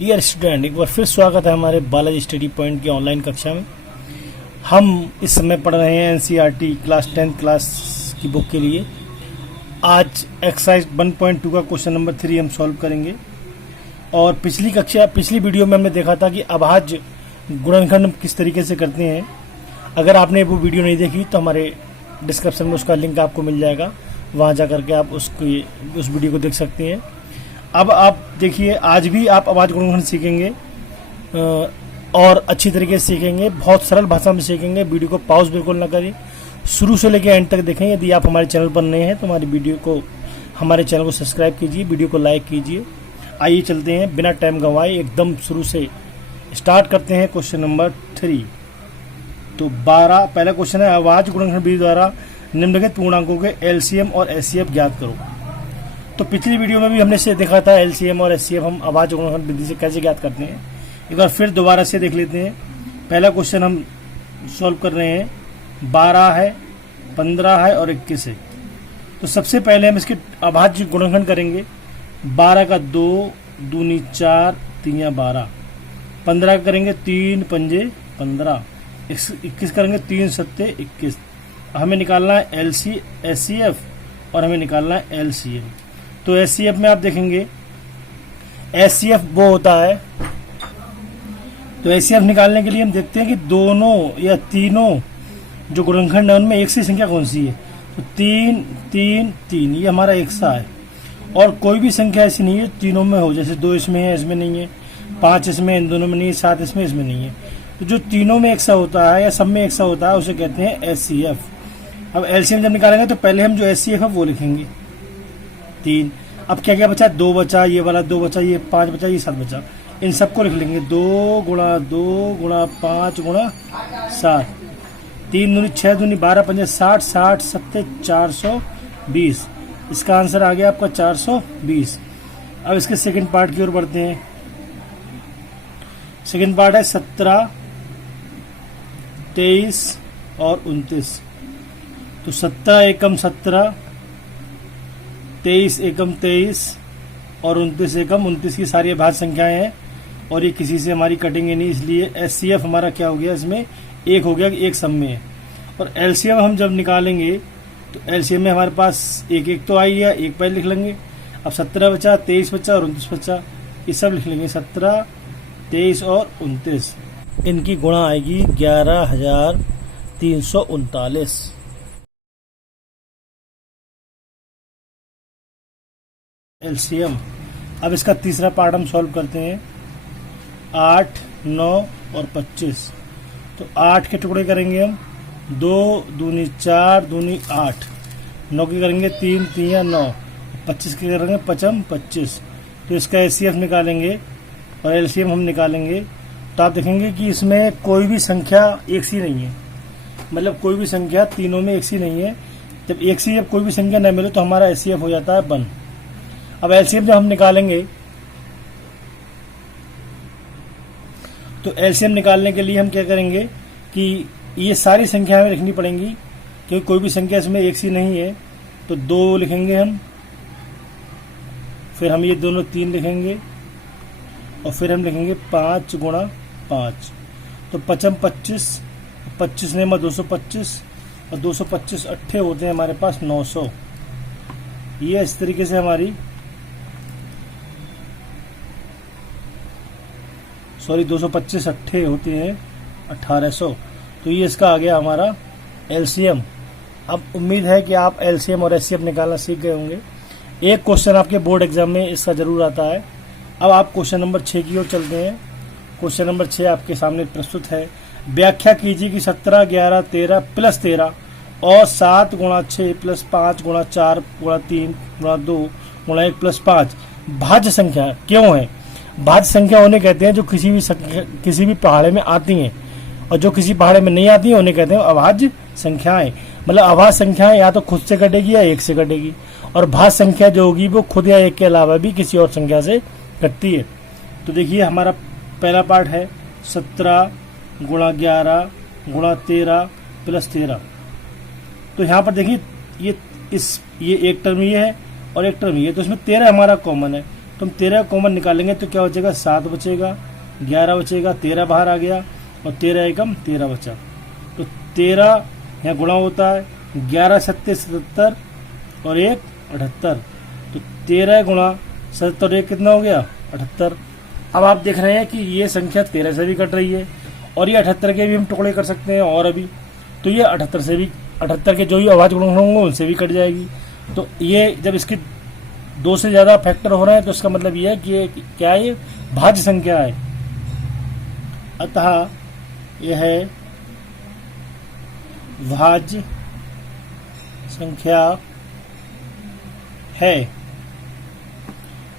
Dear student, एक बार फिर स्वागत है हमारे बालाजी स्टडी पॉइंट की ऑनलाइन कक्षा में। हम इस समय पढ़ रहे हैं एनसीईआरटी क्लास 10 क्लास की बुक के लिए। आज एक्सरसाइज 1.2 का क्वेश्चन नंबर 3 हम सॉल्व करेंगे। और पिछली वीडियो में हमने देखा था कि अभाज्य गुणनखंड किस तरीके से करते हैं। अगर आपने वो वीडियो नहीं देखी तो हमारे डिस्क्रिप्शन में उसका लिंक आपको मिल जाएगा, वहाँ जा करके आप उस वीडियो को देख सकते हैं। अब आप देखिए, आज भी आप अभाज्य गुणनखंड सीखेंगे और अच्छी तरीके से सीखेंगे, बहुत सरल भाषा में सीखेंगे। वीडियो को पॉज बिल्कुल ना करें, शुरू से लेकर एंड तक देखें। यदि आप हमारे चैनल पर नए हैं तो हमारे चैनल को सब्सक्राइब कीजिए, वीडियो को लाइक कीजिए। आइए चलते हैं बिना टाइम गंवाए, एकदम शुरू से स्टार्ट करते हैं क्वेश्चन नंबर 3। तो 12 पहला क्वेश्चन है, अभाज्य गुणनखंड विधि द्वारा निम्नलिखित पूर्णांकों के एलसीएम और एचसीएफ ज्ञात करो। तो पिछली वीडियो में भी हमने से देखा था एलसीएम और एचसीएफ हम अभाज्य गुणनखंड विधि से कैसे ज्ञात करते हैं। एक बार फिर दोबारा से देख लेते हैं। पहला क्वेश्चन हम सॉल्व कर रहे हैं, 12 है, 15 है और 21 है। तो सबसे पहले हम इसके अभाज्य गुणनखंड करेंगे। 12 का 2 दूनी 4 3 12, 15 का करेंगे 3 पंजे 15, 21 करेंगे 3 सत्ते 21। हमें निकालना है एचसीएफ और हमें निकालना है एलसीएम। तो एचसीएफ में आप देखेंगे, एचसीएफ वो होता है, तो एचसीएफ निकालने के लिए हम देखते हैं कि दोनों या तीनों जो गुणनखंड है उनमें एक सी संख्या कौन सी है। तो 3 3 3 ये हमारा एक सा है। और कोई भी संख्या ऐसी नहीं है तीनों में हो, जैसे 2 इसमें है, इसमें नहीं है, 5 इसमें, इन दोनों में नहीं है, 7 इसमें, इसमें नहीं है। तो जो तीनों में एक सा होता है या सब में एक सा होता है उसे कहते हैं एचसीएफ। अब एलसीएम जब निकालेंगे तो पहले हम जो एचसीएफ है वो लिखेंगे 3। अब क्या क्या बचा, 2 बचा, ये वाला 2 बचा, ये 5 बचा, ये 7 बचा। इन सबको लिख लेंगे 2 गुणा 2 गुणा 5 गुणा 7, 3 दूनी 6 दूनी 12 पंजे 60, 60 सत्ते 420। इसका आंसर आ गया आपका 420। अब इसके सेकंड पार्ट की ओर बढ़ते हैं। सेकंड पार्ट है 17, 23 और 29। तो 17 एकम 17, 23 एकम 23 और 29 एकम 29 की सारी अभाज्य संख्याएं हैं और ये किसी से हमारी कटेंगे नहीं, इसलिए एचसीएफ हमारा क्या हो गया, इसमें एक हो गया कि एक सब में है। और एलसीएम हम जब निकालेंगे तो एलसीएम में हमारे पास एक एक तो आई है, एक पहले लिख लेंगे। अब 17 बचा, 23 बचा और 29 बचा, ये सब लिख लेंगे। 17 23 और 29, इनकी गुणा आएगी 11,339 एलसीएम। अब इसका तीसरा पार्ट हम सॉल्व करते हैं, 8 9 और 25। तो 8 के टुकड़े करेंगे हम, 2 दूनी 4 दूनी 8, 9 के करेंगे 3 3 9, 25 के करेंगे 55 25। तो इसका एचसीएफ निकालेंगे और एलसीएम हम निकालेंगे। तो आप देखेंगे कि इसमें कोई भी संख्या एक सी नहीं है, मतलब कोई भी संख्या तीनों में एक सी नहीं है। जब एक सी जब कोई भी संख्या न मिले तो हमारा एचसीएफ हो जाता है 1। अब एलसीएम जब हम निकालेंगे तो एलसीएम निकालने के लिए हम क्या करेंगे कि ये सारी संख्या हमें लिखनी पड़ेंगी, क्योंकि कोई भी संख्या इसमें एक सी नहीं है। तो 2 लिखेंगे हम, फिर हम ये दोनों 3 लिखेंगे और फिर हम लिखेंगे 5 गुणा 5। तो 55 25, 25 ने 225 और 225 अट्ठे होते हैं हमारे पास 900। ये इस तरीके से हमारी 225 अट्ठे होते हैं 1800। तो ये इसका आ गया हमारा एलसीएम। अब उम्मीद है कि आप एलसीएम और एचसीएफ निकालना सीख गए होंगे। एक क्वेश्चन आपके बोर्ड एग्जाम में इसका जरूर आता है। अब आप क्वेश्चन नंबर 6 की ओर चलते हैं। क्वेश्चन नंबर 6 आपके सामने प्रस्तुत है, व्याख्या कीजिए कि 17 11 13 प्लस 13 और 7 गुणा 6 प्लस 5 गुणा 4 गुणा 3 गुणा 2 गुणा 1 प्लस 5 भाज्य संख्या क्यों है। भाज्य संख्या उन्हें कहते हैं जो किसी भी पहाड़े में आती हैं, और जो किसी पहाड़े में नहीं आती हैं उन्हें कहते हैं अभाज्य संख्याएं। मतलब अभाज्य संख्याएं या तो खुद से कटेगी या एक से कटेगी, और भाज्य संख्या जो होगी वो खुद या एक के अलावा भी किसी और संख्या से कटती है। तो देखिए हमारा पहला पार्ट है 17 गुणा 11 गुणा 13 प्लस 13। तो यहाँ पर देखिए ये एक टर्म ये है और एक टर्म ये, तो इसमें 13 हमारा कॉमन है। तो हम 13 कॉमन निकालेंगे तो क्या बचेगा, 7 बचेगा, 11 बचेगा, 13 बाहर आ गया और 13 एकम 13 बचा। तो 13 यहाँ गुणा होता है, 11 सत्ते 77 और 1 78। तो 13 गुणा 77 और 1 कितना हो गया, 78। अब आप देख रहे हैं कि ये संख्या 13 से भी कट रही है और ये 78 के भी हम टुकड़े कर सकते हैं और अभी तो ये 78 से भी 78 के जो ही अभाज्य गुण होंगे उनसे भी कट जाएगी। तो ये जब इसके 2 से ज़्यादा फैक्टर हो रहे हैं तो इसका मतलब ये है कि ये क्या है, ये भाज्य संख्या है। अतः यह भाज्य संख्या है।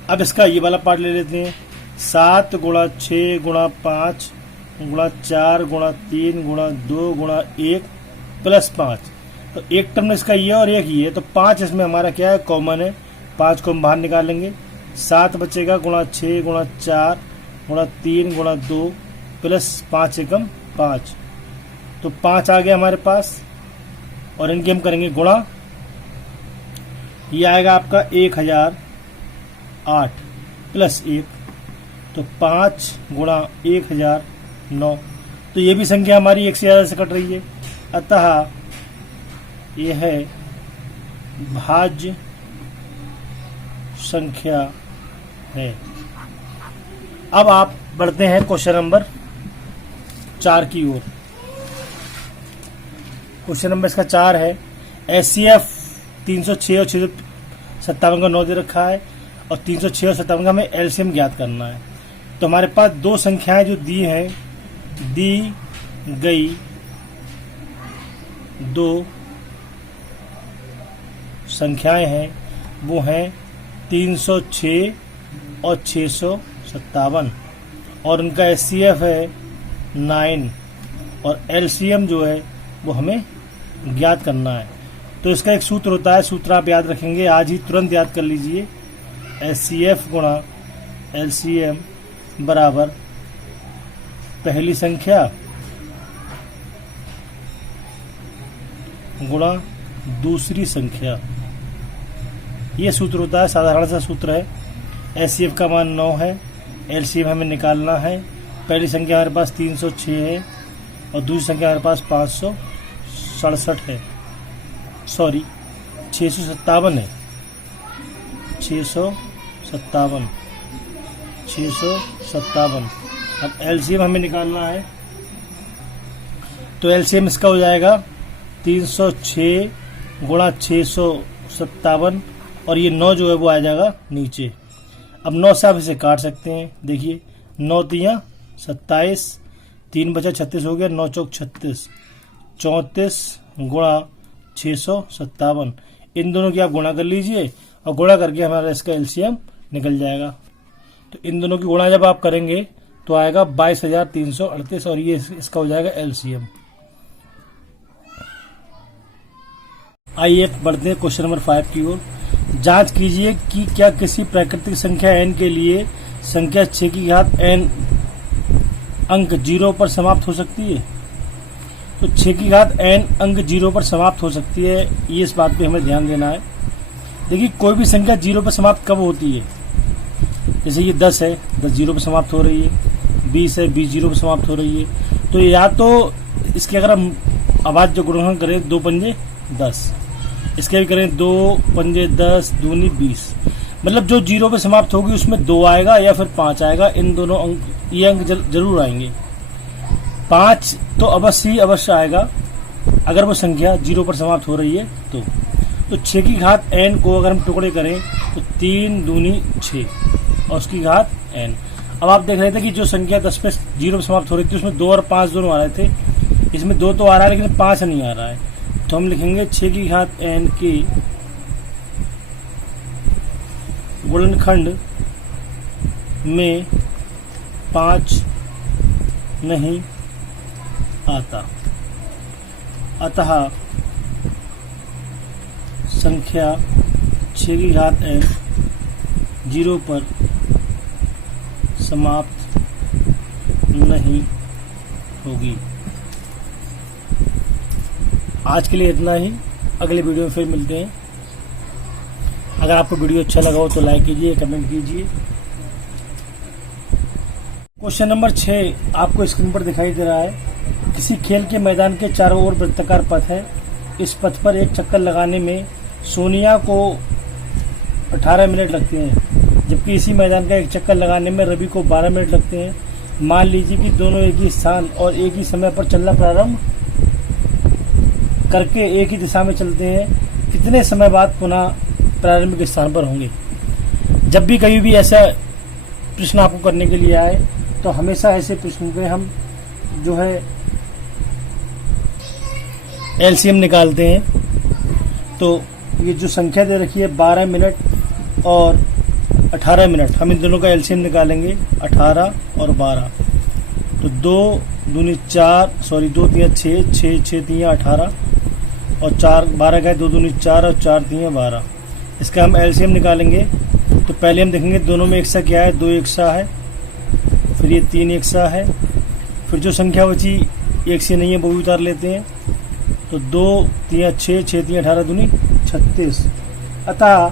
अब इसका ये वाला पार्ट ले लेते हैं। 7 गुणा 6 गुणा 5 गुणा 4 गुणा 3 गुणा 2 गुणा 1 प्लस 5। तो एक टर्म इसका ये और एक ये, तो 5 इसमें हमारा क्या है, कॉमन है। 5 को हम बाहर निकालेंगे, 7 बचेगा गुणा 6 गुणा 4 गुणा 3 गुणा 2 प्लस 5 एकम 5। तो 5 आ गया हमारे पास और इनके हम करेंगे गुणा। ये आएगा आपका 1008 प्लस 1, तो 5 गुणा 1009। तो ये भी संख्या हमारी 1 से ज़्यादा से कट रही है। अतः यह है भाज्य संख्या है। अब आप बढ़ते हैं क्वेश्चन नंबर 4 की ओर। क्वेश्चन नंबर इसका 4 है। एचसीएफ 306 और 657 का 9 दे रखा है और 306 और 57 का हमें एलसीएम ज्ञात करना है। तो हमारे पास दो संख्याएं जो दी गई दो संख्याएं हैं वो हैं 306 और 657 और उनका एचसीएफ है 9 और एलसीएम जो है वो हमें ज्ञात करना है। तो इसका एक सूत्र होता है, सूत्र आप याद रखेंगे, आज ही तुरंत याद कर लीजिए। एचसीएफ गुणा एलसीएम बराबर पहली संख्या गुणा दूसरी संख्या। ये सूत्र होता है, साधारण सा सूत्र है। एचसीएफ का मान 9 है, एलसीएम हमें निकालना है। पहली संख्या हमारे पास 306 है और दूसरी संख्या हमारे पास 567 है, सॉरी 657 है, 657। अब एलसीएम हमें निकालना है तो एलसीएम इसका हो जाएगा 306 गुणा 657 और ये 9 जो है वो आ जाएगा नीचे। अब 9 से आप इसे काट सकते हैं। देखिए 9 तियां 27, 3 बचा 36 हो गया, 9 चौक 36, 34 गुणा 657। इन दोनों की आप गुणा कर लीजिए और गुणा करके हमारा इसका एलसीएम निकल जाएगा। तो इन दोनों की गुणा जब आप करेंगे तो आएगा 22,338 और ये इसका हो जाएगा एलसीएम। आइए बढ़ते हैं क्वेश्चन नंबर 5 की ओर। जांच कीजिए कि क्या किसी प्राकृतिक संख्या n के लिए संख्या 6 की घात n अंक 0 पर समाप्त हो सकती है। तो 6 की घात n अंक 0 पर समाप्त हो सकती है, ये इस बात पे हमें ध्यान देना है। देखिए कोई भी संख्या 0 पर समाप्त कब होती है, जैसे ये 10 है, 10 0 पर समाप्त हो रही है, 20 है, 20 0 पर समाप्त हो रही है। तो या तो इसके अगर हम अभाज्य गुणनखंड करें 2 पंजे 10, इसके भी करें 2 पंजे 10 दूनी 20, मतलब जो 0 पे समाप्त होगी उसमें 2 आएगा या फिर 5 आएगा। इन दोनों अंक, ये अंक जरूर आएंगे। 5 तो अवश्य आएगा अगर वो संख्या 0 पर समाप्त हो रही है तो 6 की घात n को अगर हम टुकड़े करें तो 3 दूनी 6 और उसकी घात n। अब आप देख रहे थे कि जो संख्या 10 पे 0 पर समाप्त हो रही थी उसमें 2 और 5 दोनों आ रहे थे, इसमें 2 तो आ रहा है लेकिन 5 नहीं आ रहा है। तो हम लिखेंगे 6 की घात n के गुणनखंड में 5 नहीं आता, अतः संख्या 6 की घात n 0 पर समाप्त नहीं होगी। आज के लिए इतना ही, अगले वीडियो में फिर मिलते हैं। अगर आपको वीडियो अच्छा लगा हो तो लाइक कीजिए, कमेंट कीजिए क्वेश्चन नंबर 6 आपको स्क्रीन पर दिखाई दे रहा है। किसी खेल के मैदान के चारों ओर वृत्ताकार पथ है। इस पथ पर एक चक्कर लगाने में सोनिया को 18 मिनट लगते हैं, जबकि इसी मैदान का एक चक्कर लगाने में रवि को 12 मिनट लगते हैं। मान लीजिए कि दोनों एक ही स्थान और एक ही समय पर चलना प्रारंभ करके एक ही दिशा में चलते हैं। कितने समय बाद पुनः प्रारंभिक स्थान पर होंगे? जब भी कभी भी ऐसा प्रश्न आपको करने के लिए आए तो हमेशा ऐसे प्रश्न पे हम जो है एलसीएम निकालते हैं। तो ये जो संख्या दे रखी है 12 मिनट और 18 मिनट, हम इन दोनों का एलसीएम निकालेंगे 18 और 12। तो 2 दूनी 4, सॉरी 2 3 6, 6 6 3 18 और 4 12 का 2 दूनी 4 और 4 3 12। इसका हम एलसीएम निकालेंगे। तो पहले हम देखेंगे दोनों में एक सा क्या है, 2 एक सा है, फिर ये 3 एक सा है, फिर जो संख्या बची एक से नहीं है वो भी उतार लेते हैं। तो 2 3 6, 6 3 18 दूनी 36। अतः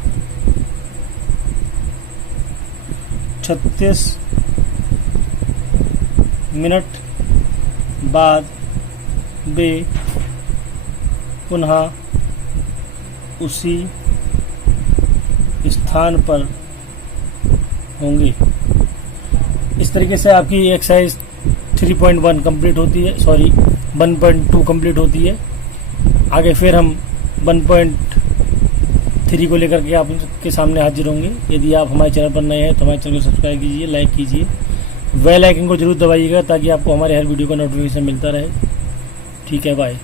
36 मिनट बाद वे पुनः उसी स्थान पर होंगे। इस तरीके से आपकी एक्सरसाइज 3.1 कंप्लीट होती है, सॉरी 1.2 कंप्लीट होती है। आगे फिर हम 1.3 को लेकर के आपके सामने हाजिर होंगे। यदि आप हमारे चैनल पर नए हैं तो हमारे चैनल को सब्सक्राइब कीजिए, लाइक कीजिए, बेल आइकन को जरूर दबाइएगा ताकि आपको हमारे हर वीडियो का नोटिफिकेशन मिलता रहे। ठीक है, बाय।